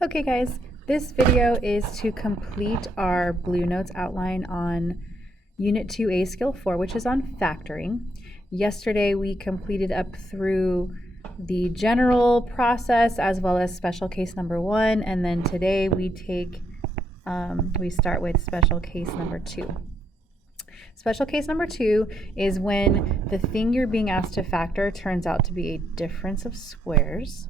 Okay guys, this video is to complete our Blue Notes outline on Unit 2A Skill 4, which is on factoring. Yesterday we completed up through the general process as well as special case number 1, and then today we start with special case number 2. Special case number 2 is when the thing you're being asked to factor turns out to be a difference of squares.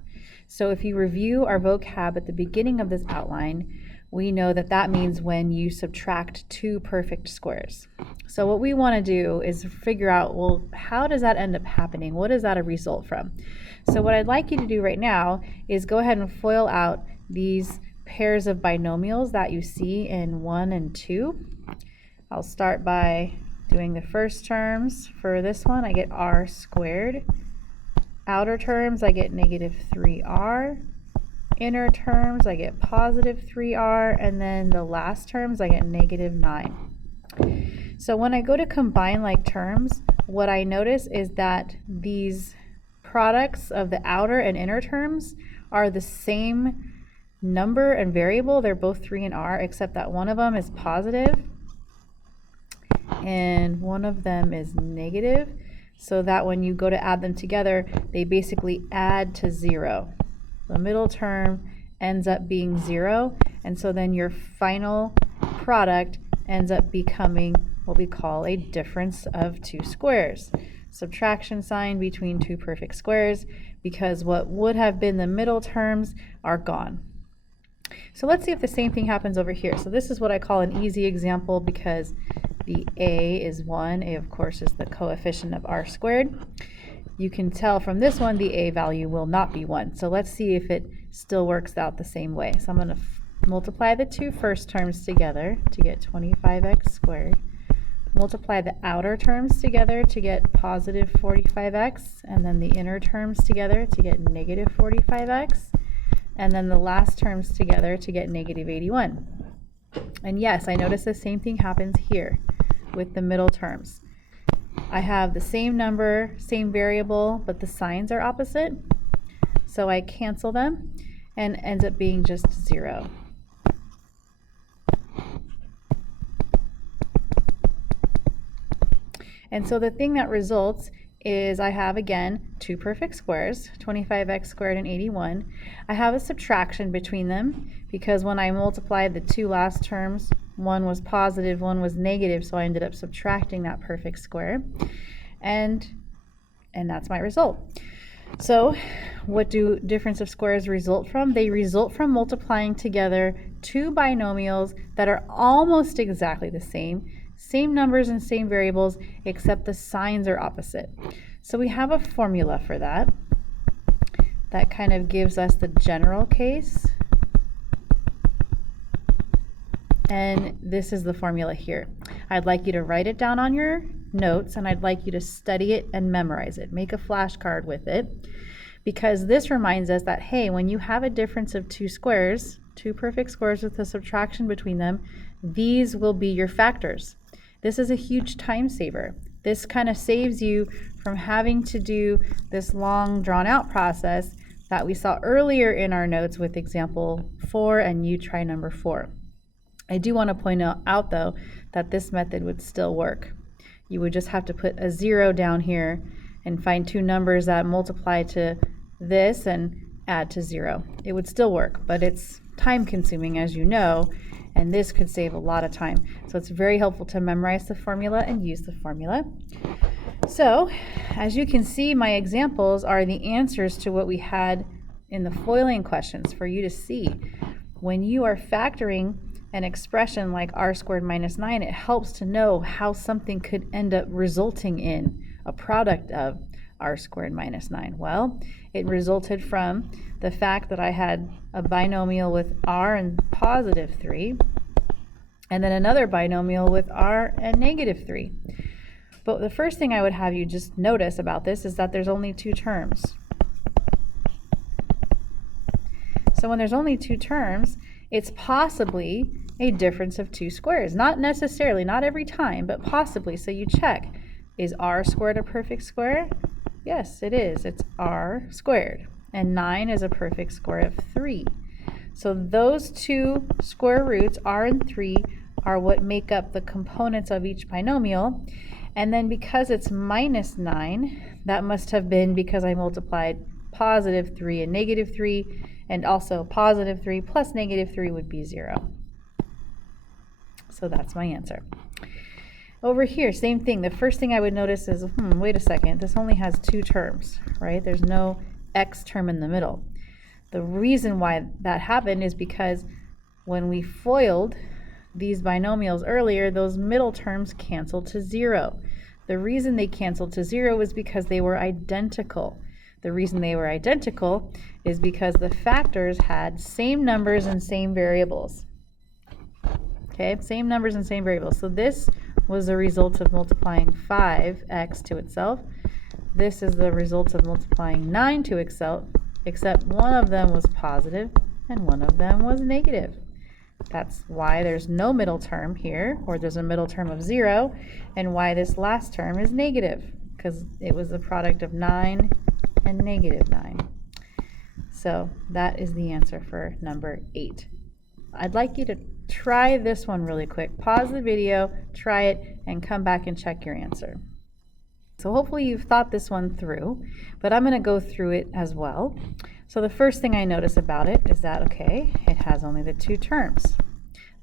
So if you review our vocab at the beginning of this outline, we know that that means when you subtract two perfect squares. So what we want to do is figure out, well, how does that end up happening? What is that a result from? So what I'd like you to do right now is go ahead and FOIL out these pairs of binomials that you see in 1 and 2. I'll start by doing the first terms. For this one, I get r squared. Outer terms, I get negative 3r. Inner terms, I get positive 3r. And then the last terms, I get negative 9. So when I go to combine like terms, what I notice is that these products of the outer and inner terms are the same number and variable. They're both 3 and r, except that one of them is positive and one of them is negative, so that when you go to add them together, they basically add to 0. The middle term ends up being 0, and so then your final product ends up becoming what we call a difference of two squares. Subtraction sign between two perfect squares, because what would have been the middle terms are gone. So let's see if the same thing happens over here. So this is what I call an easy example because the a is 1. A, of course, is the coefficient of r squared. You can tell from this one the a value will not be 1. So let's see if it still works out the same way. So I'm going to multiply the two first terms together to get 25x squared. Multiply the outer terms together to get positive 45x, and then the inner terms together to get negative 45x, and then the last terms together to get negative 81. And yes, I notice the same thing happens here with the middle terms. I have the same number, same variable, but the signs are opposite. So I cancel them and ends up being just 0. And so the thing that results is I have, again, two perfect squares, 25x squared and 81. I have a subtraction between them because when I multiplied the two last terms, one was positive, one was negative, so I ended up subtracting that perfect square. And that's my result. So what do difference of squares result from? They result from multiplying together two binomials that are almost exactly the same numbers and same variables, except the signs are opposite. So we have a formula for that. That kind of gives us the general case. And this is the formula here. I'd like you to write it down on your notes, and I'd like you to study it and memorize it. Make a flashcard with it, because this reminds us that, hey, when you have a difference of two squares, two perfect squares with a subtraction between them, these will be your factors. This is a huge time saver. This kind of saves you from having to do this long drawn out process that we saw earlier in our notes with example 4, and you try number 4. I do want to point out though that this method would still work. You would just have to put a 0 down here and find two numbers that multiply to this and add to 0. It would still work, but it's time consuming, as you know, and this could save a lot of time. So it's very helpful to memorize the formula and use the formula. So as you can see, my examples are the answers to what we had in the foiling questions for you to see. When you are factoring an expression like r squared minus 9, it helps to know how something could end up resulting in a product of r squared minus 9. Well, it resulted from the fact that I had a binomial with r and positive 3, and then another binomial with r and negative 3. But the first thing I would have you just notice about this is that there's only two terms. So when there's only two terms, it's possibly a difference of two squares. Not necessarily, not every time, but possibly. So you check, is r squared a perfect square? Yes, it is. It's r squared. And 9 is a perfect square of 3. So those two square roots, r and 3, are what make up the components of each binomial. And then because it's minus 9, that must have been because I multiplied positive 3 and negative 3, and also positive 3 plus negative 3 would be 0. So that's my answer. Over here, same thing. The first thing I would notice is, wait a second, this only has two terms, right? There's no x term in the middle. The reason why that happened is because when we FOILed these binomials earlier, those middle terms canceled to 0. The reason they canceled to 0 is because they were identical. The reason they were identical is because the factors had same numbers and same variables. Okay, same numbers and same variables. So this was the result of multiplying 5x to itself. This is the result of multiplying 9 to itself, except one of them was positive and one of them was negative. That's why there's no middle term here, or there's a middle term of 0, and why this last term is negative, because it was the product of 9 and negative 9. So that is the answer for number 8. I'd like you to try this one really quick. Pause the video, try it, and come back and check your answer. So hopefully you've thought this one through, but I'm going to go through it as well. So the first thing I notice about it is that, okay, it has only the two terms.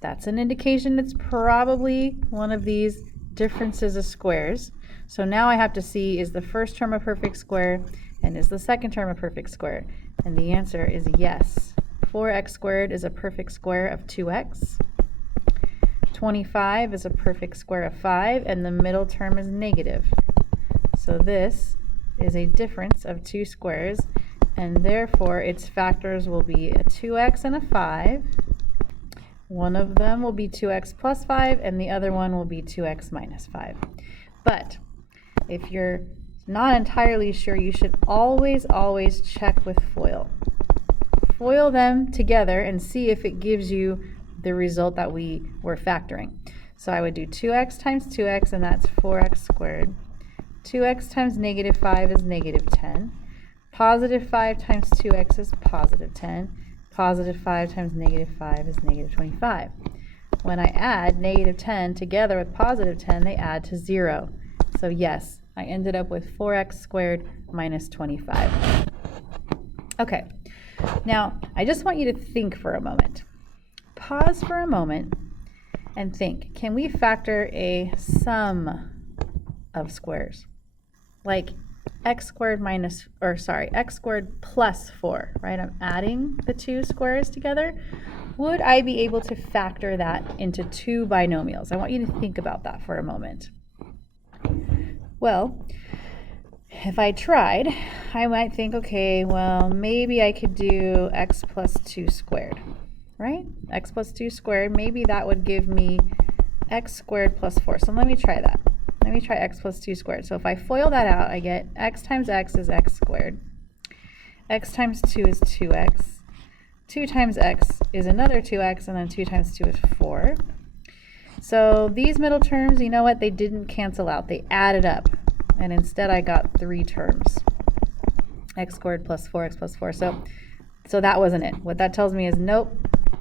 That's an indication it's probably one of these differences of squares. So now I have to see, is the first term a perfect square and is the second term a perfect square? And the answer is yes. 4x squared is a perfect square of 2x. 25 is a perfect square of 5, and the middle term is negative. So this is a difference of two squares, and therefore its factors will be a 2x and a 5. One of them will be 2x plus 5, and the other one will be 2x minus 5. But if you're not entirely sure, you should always check with FOIL. FOIL them together and see if it gives you the result that we were factoring. So I would do 2x times 2x, and that's 4x squared. 2x times negative 5 is negative 10. Positive 5 times 2x is positive 10. Positive 5 times negative 5 is negative 25. When I add negative 10 together with positive 10, they add to 0. So yes, I ended up with 4x squared minus 25. Okay, now I just want you to think for a moment. Pause for a moment and think, can we factor a sum of squares? Like x squared x squared plus 4, right? I'm adding the two squares together. Would I be able to factor that into two binomials? I want you to think about that for a moment. Well, if I tried, I might think, okay, well, maybe I could do x plus 2 squared, right? X plus 2 squared, maybe that would give me x squared plus 4. So let me try that. Let me try x plus 2 squared. So if I FOIL that out, I get x times x is x squared. X times 2 is 2x. 2 times x is another 2x, and then 2 times 2 is 4. So these middle terms, you know what? They didn't cancel out. They added up. And instead I got 3 terms. X squared plus 4x plus 4. So that wasn't it. What that tells me is, nope,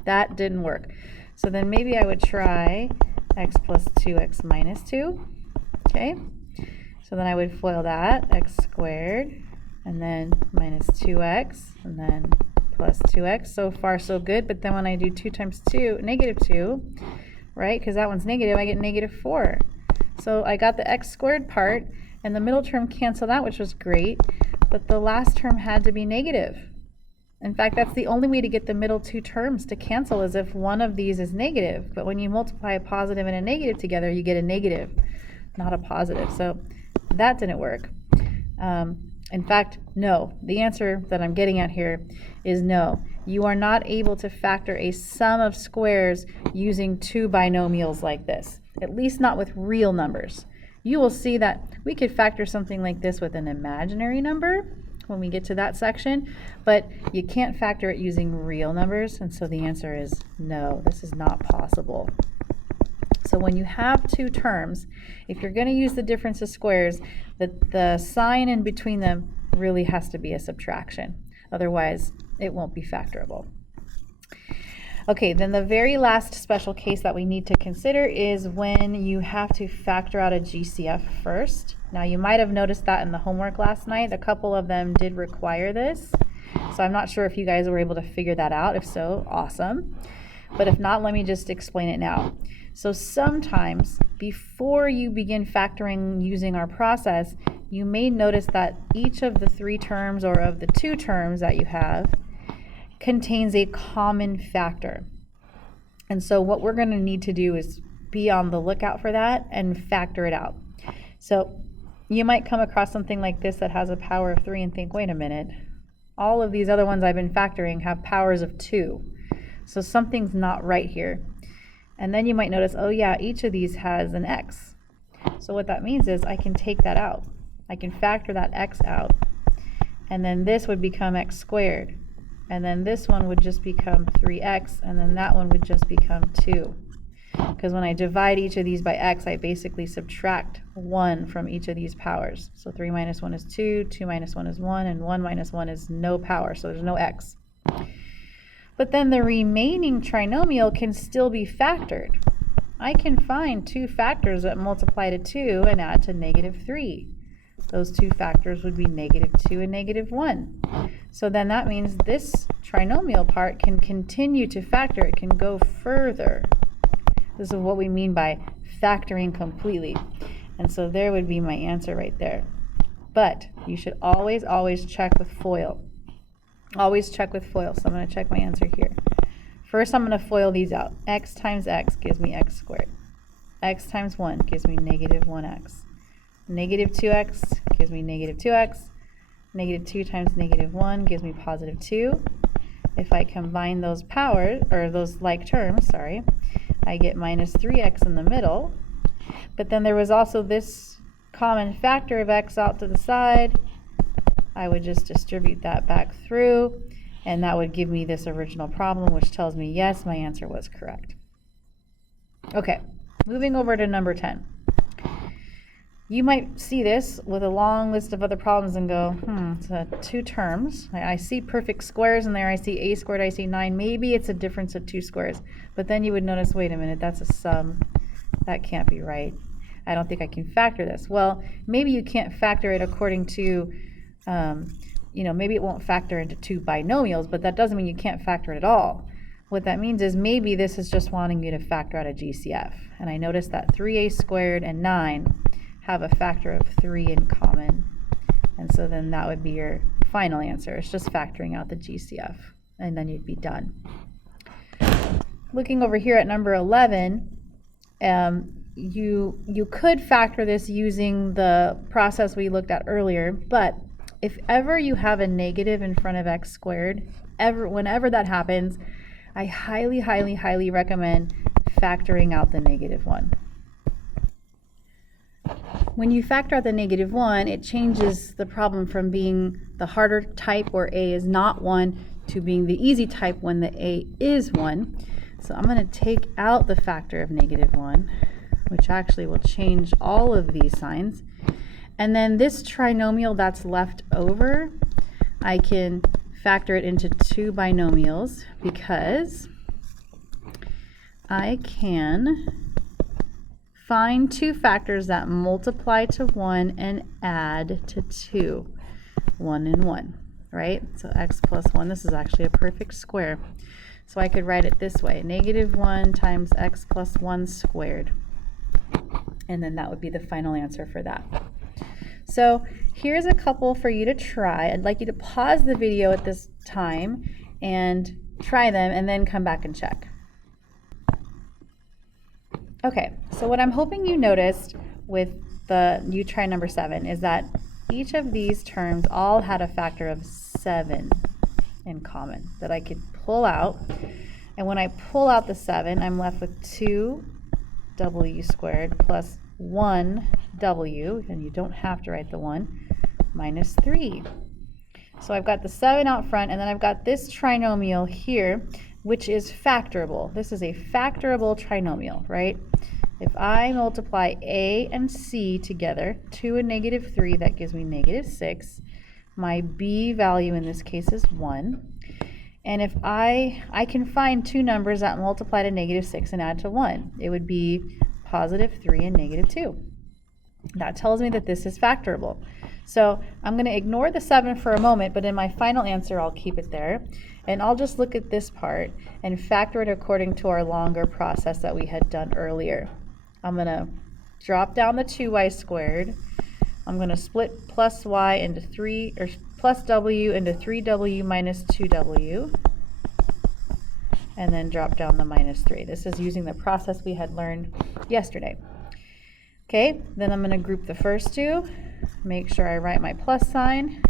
that didn't work. So then maybe I would try x plus 2x minus 2. Okay, so then I would FOIL that, x squared, and then minus 2x, and then plus 2x. So far so good, but then when I do 2 times 2, negative 2, right, because that one's negative, I get negative 4. So I got the x squared part, and the middle term canceled out, which was great, but the last term had to be negative. In fact, that's the only way to get the middle two terms to cancel, is if one of these is negative. But when you multiply a positive and a negative together, you get a negative, not a positive. So that didn't work. In fact, no. The answer that I'm getting at here is no. You are not able to factor a sum of squares using two binomials like this, at least not with real numbers. You will see that we could factor something like this with an imaginary number when we get to that section, but you can't factor it using real numbers, and so the answer is no, this is not possible. So when you have two terms, if you're going to use the difference of squares, the sign in between them really has to be a subtraction. Otherwise, it won't be factorable. Okay, then the very last special case that we need to consider is when you have to factor out a GCF first. Now you might have noticed that in the homework last night. A couple of them did require this. So I'm not sure if you guys were able to figure that out. If so, awesome. But if not, let me just explain it now. So sometimes before you begin factoring using our process, you may notice that each of the 3 terms or of the 2 terms that you have contains a common factor. And so what we're going to need to do is be on the lookout for that and factor it out. So you might come across something like this that has a power of 3 and think, wait a minute, all of these other ones I've been factoring have powers of 2. So something's not right here. And then you might notice, oh yeah, each of these has an x. So what that means is I can take that out. I can factor that x out. And then this would become x squared. And then this one would just become 3x, and then that one would just become 2. Because when I divide each of these by x, I basically subtract 1 from each of these powers. So 3 minus 1 is 2, 2 minus 1 is 1, and 1 minus 1 is no power, so there's no x. But then the remaining trinomial can still be factored. I can find 2 factors that multiply to 2 and add to negative 3. Those 2 factors would be negative 2 and negative 1. So then that means this trinomial part can continue to factor. It can go further. This is what we mean by factoring completely. And so there would be my answer right there. But you should always, always check with FOIL. Always check with FOIL. So I'm going to check my answer here. First, I'm going to FOIL these out. X times x gives me x squared. X times 1 gives me negative 1x. Negative 2x gives me negative 2x. Negative 2 times negative 1 gives me positive 2. If I combine those powers, or those like terms, sorry, I get minus 3x in the middle. But then there was also this common factor of x out to the side. I would just distribute that back through, and that would give me this original problem, which tells me, yes, my answer was correct. Okay, moving over to number 10. You might see this with a long list of other problems and go, it's 2 terms. I see perfect squares in there. I see a squared, I see 9. Maybe it's a difference of 2 squares. But then you would notice, wait a minute, that's a sum. That can't be right. I don't think I can factor this. Well, maybe you can't factor it according to, maybe it won't factor into 2 binomials, but that doesn't mean you can't factor it at all. What that means is maybe this is just wanting you to factor out a GCF. And I noticed that 3a squared and 9 have a factor of 3 in common. And so then that would be your final answer. It's just factoring out the GCF, and then you'd be done. Looking over here at number 11, you could factor this using the process we looked at earlier, but if ever you have a negative in front of x squared, whenever that happens, I highly, highly, highly recommend factoring out the negative 1. When you factor out the negative 1, it changes the problem from being the harder type where a is not 1 to being the easy type when the a is 1. So I'm going to take out the factor of negative 1, which actually will change all of these signs. And then this trinomial that's left over, I can factor it into 2 binomials because I can find 2 factors that multiply to 1 and add to 2. 1 and 1, right? So x plus 1, this is actually a perfect square. So I could write it this way, negative 1 times x plus 1 squared. And then that would be the final answer for that. So here's a couple for you to try. I'd like you to pause the video at this time and try them and then come back and check. Okay, so what I'm hoping you noticed with you try number 7 is that each of these terms all had a factor of 7 in common that I could pull out. And when I pull out the 7, I'm left with 2w squared plus 1w, and you don't have to write the 1, minus 3. So I've got the 7 out front, and then I've got this trinomial here, which is factorable. This is a factorable trinomial, right? If I multiply a and c together, 2 and negative 3, that gives me negative 6. My b value in this case is 1. And if I can find two numbers that multiply to -6 and add to 1. It would be +3 and -2. That tells me that this is factorable. So I'm going to ignore the 7 for a moment, but in my final answer, I'll keep it there. And I'll just look at this part and factor it according to our longer process that we had done earlier. I'm going to drop down the 2y squared. I'm going to split plus y into 3, or plus w into 3w minus 2w, and then drop down the -3. This is using the process we had learned yesterday. Okay, then I'm going to group the first two, make sure I write my plus sign,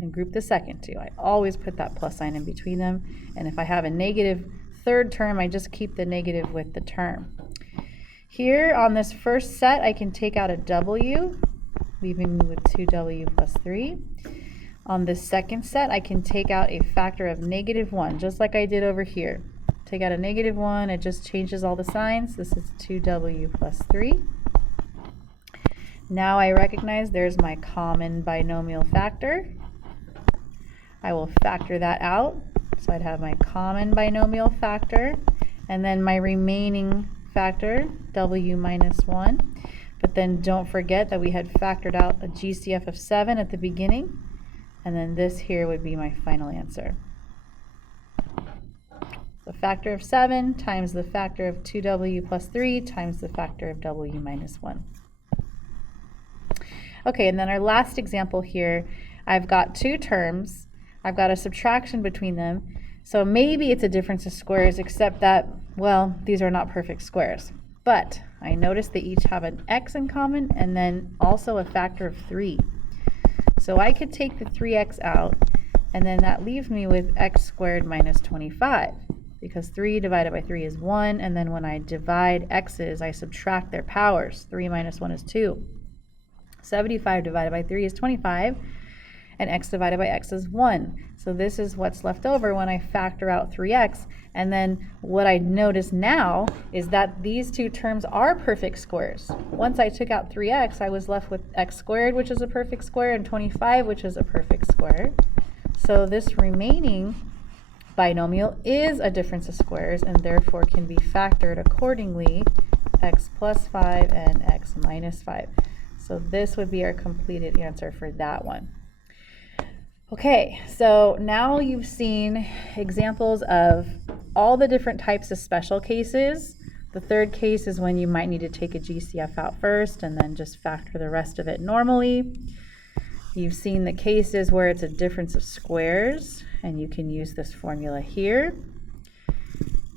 and group the second two. I always put that plus sign in between them, and if I have a negative third term, I just keep the negative with the term. Here on this first set, I can take out a w, leaving me with 2w plus 3. On this second set, I can take out a factor of -1, just like I did over here. Take out a -1, it just changes all the signs. This is 2w plus 3. Now I recognize there's my common binomial factor. I will factor that out. So I'd have my common binomial factor, and then my remaining factor, w minus 1. But then don't forget that we had factored out a GCF of 7 at the beginning, and then this here would be my final answer. The factor of 7 times the factor of 2w plus 3 times the factor of w minus 1. Okay, and then our last example here, I've got two terms. I've got a subtraction between them. So maybe it's a difference of squares, except that, well, these are not perfect squares. But I notice they each have an x in common and then also a factor of 3. So I could take the 3x out, and then that leaves me with x squared minus 25, because 3 divided by 3 is 1, and then when I divide x's, I subtract their powers. 3 minus 1 is 2. 75 divided by 3 is 25, and x divided by x is 1. So this is what's left over when I factor out 3x. And then what I notice now is that these two terms are perfect squares. Once I took out 3x, I was left with x squared, which is a perfect square, and 25, which is a perfect square. So this remaining binomial is a difference of squares, and therefore can be factored accordingly, x plus 5 and x minus 5. So this would be our completed answer for that one. Okay, so now you've seen examples of all the different types of special cases. The third case is when you might need to take a GCF out first and then just factor the rest of it normally. You've seen the cases where it's a difference of squares, and you can use this formula here.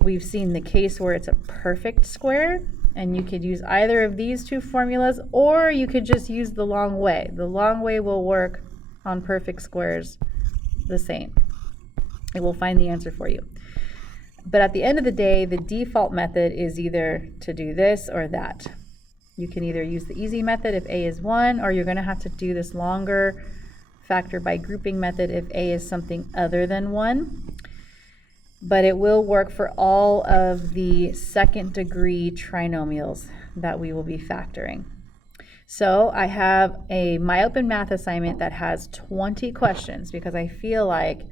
We've seen the case where it's a perfect square, and you could use either of these two formulas, or you could just use the long way. The long way will work on perfect squares the same. It will find the answer for you. But at the end of the day, the default method is either to do this or that. You can either use the easy method if a is 1, or you're going to have to do this longer factor by grouping method if a is something other than 1. But it will work for all of the second degree trinomials that we will be factoring. So I have a MyOpenMath assignment that has 20 questions, because I feel like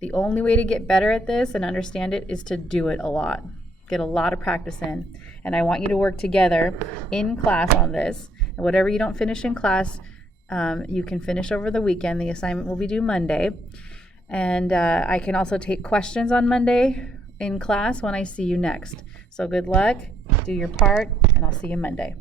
the only way to get better at this and understand it is to do it a lot. Get a lot of practice in. And I want you to work together in class on this. And whatever you don't finish in class, you can finish over the weekend. The assignment will be due Monday. And I can also take questions on Monday in class when I see you next. So good luck, do your part, and I'll see you Monday.